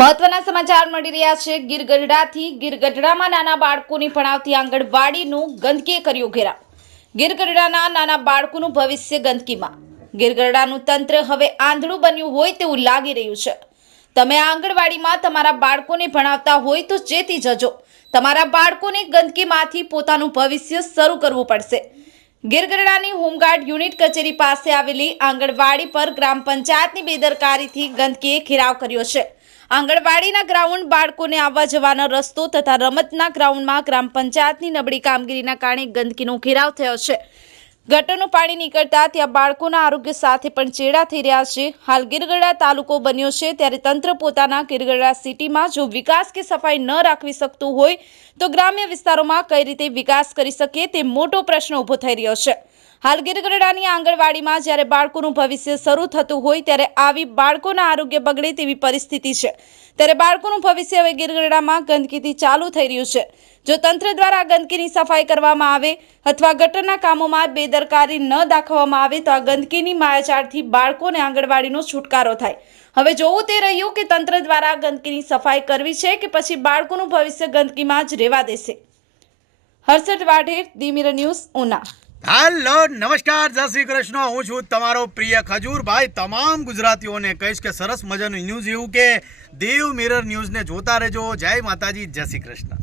મહત્વના સમાચાર મળી રહ્યા છે ગીર ગઢડામાં નાના બાળકોને ભણાવતી આંગણવાડીનું ગંદકીએ કર્યું ઘેરાવ। ગીર ગઢડાના નાના બાળકોનું ભવિષ્ય ગંદકીમાં। ગીર ગઢડાનું તંત્ર હવે આંધળું બન્યું હોય તેવું લાગી રહ્યું છે। તમે આંગણવાડીમાં તમારા બાળકોને ભણાવતા હોય તો ચેતી જજો। તમારા બાળકોને ગંદકીમાંથી પોતાનું ભવિષ્ય શરૂ કરવું પડશે। ગીર ગઢડાની હોમગાર્ડ યુનિટ કચેરી પાસે આવેલી આંગણવાડી પર ગ્રામ પંચાયતની બેદરકારીથી ગંદકીએ ઘેરાવ કર્યો છે। આંગણવાડીના ગ્રાઉન્ડ, બાળકોને આવવા જવાનો રસ્તો તથા રમતના ગ્રાઉન્ડમાં ગ્રામ પંચાયતની નબળી કામગીરીના કારણે ગંદકીનો ઘેરાવ થયો છે। ગટરનું પાણી નીકળતા ત્યાં બાળકોના આરોગ્ય સાથે પણ ચેડા થઈ રહ્યા છે। હાલ ગીર ગઢડા તાલુકો બન્યો છે ત્યારે તંત્ર પોતાના ગીર ગઢડા સિટીમાં જો વિકાસ કે સફાઈ ન રાખવી શકતું હોય તો ગ્રામ્ય વિસ્તારોમાં કઈ રીતે વિકાસ કરી શકે તે મોટો પ્રશ્ન ઊભો થઈ રહ્યો છે। હાલ ગીર ગઢડાની આંગણવાડીમાં જ્યારે બાળકોનું ભવિષ્ય શરૂ થતું હોય ત્યારે આવી બાળકોના આરોગ્ય બગડે તેવી પરિસ્થિતિ છે। ત્યારે બાળકોનું ભવિષ્ય હવે ગીર ગઢડામાં ગંદકીથી ચાલુ થઈ રહ્યું છે। જો તંત્ર દ્વારા ગંદકીની સફાઈ કરવામાં આવે અથવા ગટરના કામોમાં બેદરકારી ન દાખવવામાં આવે તો આ ગંદકીની માયાજાળથી બાળકોને આંગણવાડીનો છુટકારો થાય। હવે જોવું તે રહ્યું કે તંત્ર દ્વારા ગંદકીની સફાઈ કરવી છે કે પછી બાળકોનું ભવિષ્ય ગંદકીમાં જ રહેવા દેશે। Harshad Vadher, the mirror news, Una. Hello नमस्कार, जय श्री कृष्ण। हूँ छूँ तमारो प्रिय खजूर भाई। तमाम गुजरातीओने कहीश के सरस मजानुं न्यूज एवुं के देव मिरर न्यूज ने जोता रहेजो। जय माताजी, जय श्री कृष्ण।